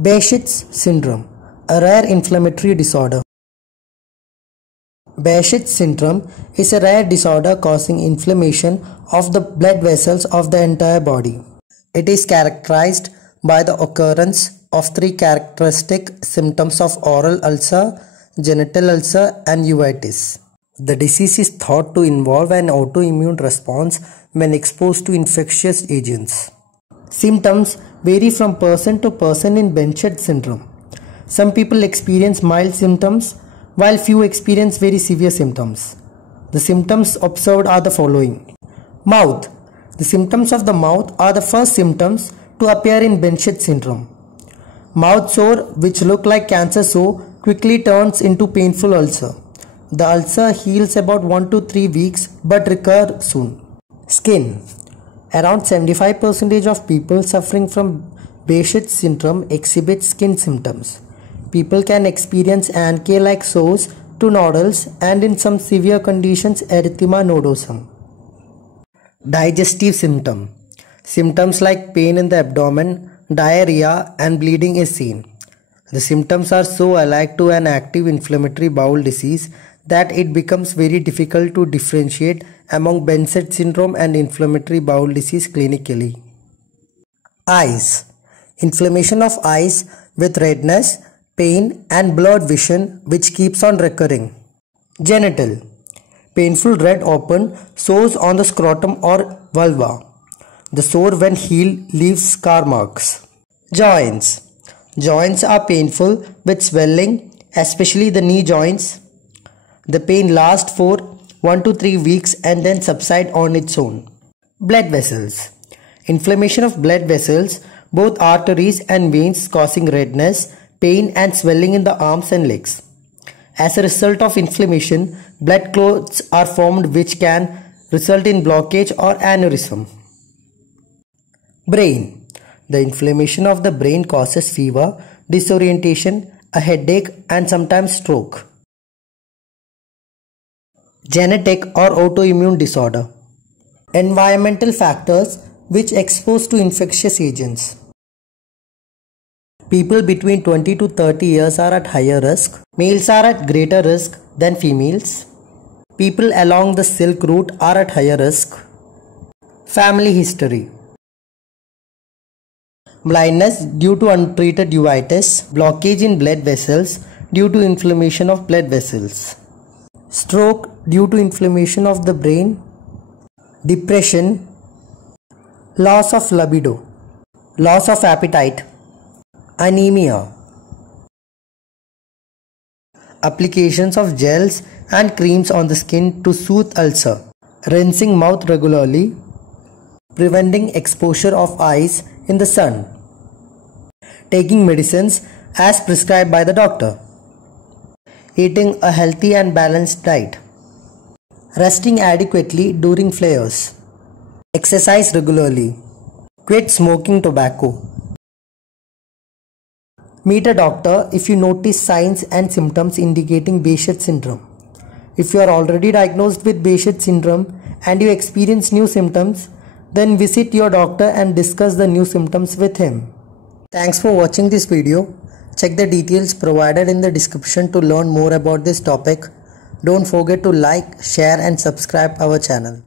Behçet's syndrome, a rare inflammatory disorder. Behçet's syndrome is a rare disorder causing inflammation of the blood vessels of the entire body. It is characterized by the occurrence of three characteristic symptoms of oral ulcer, genital ulcer, and uveitis. The disease is thought to involve an autoimmune response when exposed to infectious agents. Symptoms vary from person to person in Behçet syndrome. Some people experience mild symptoms, while few experience very severe symptoms. The symptoms observed are the following. Mouth. The symptoms of the mouth are the first symptoms to appear in Behçet syndrome. Mouth sore, which look like cancer sore, quickly turns into painful ulcer. The ulcer heals about 1 to 3 weeks but recur soon. Skin. Around 75% of people suffering from Behçet syndrome exhibit skin symptoms. People can experience anke-like sores to nodules and in some severe conditions erythema nodosum. Digestive symptom. Symptoms like pain in the abdomen, diarrhea and bleeding is seen. The symptoms are so alike to an active inflammatory bowel disease that it becomes very difficult to differentiate among Behçet syndrome and inflammatory bowel disease clinically. Eyes. Inflammation of eyes with redness, pain and blurred vision which keeps on recurring. Genital. Painful red open sores on the scrotum or vulva. The sore when healed leaves scar marks. Joints. Joints are painful with swelling, especially the knee joints. The pain lasts for 1 to 3 weeks and then subside on its own. Blood vessels. Inflammation of blood vessels, both arteries and veins causing redness, pain and swelling in the arms and legs. As a result of inflammation, blood clots are formed which can result in blockage or aneurysm. Brain. The inflammation of the brain causes fever, disorientation, a headache and sometimes stroke. Genetic or autoimmune disorder. Environmental factors which expose to infectious agents. People between 20 to 30 years are at higher risk. Males are at greater risk than females. People along the Silk Route are at higher risk. Family history. Blindness due to untreated uveitis. Blockage in blood vessels due to inflammation of blood vessels. Stroke due to inflammation of the brain. Depression. Loss of libido. Loss of appetite. Anemia. Applications of gels and creams on the skin to soothe ulcer. Rinsing mouth regularly. Preventing exposure of eyes in the sun. Taking medicines as prescribed by the doctor. Eating a healthy and balanced diet. Resting adequately during flares. Exercise regularly. Quit smoking tobacco. Meet a doctor if you notice signs and symptoms indicating Behçet syndrome. If you are already diagnosed with Behçet syndrome and you experience new symptoms, then visit your doctor and discuss the new symptoms with him. Thanks for watching this video. Check the details provided in the description to learn more about this topic. Don't forget to like, share and subscribe our channel.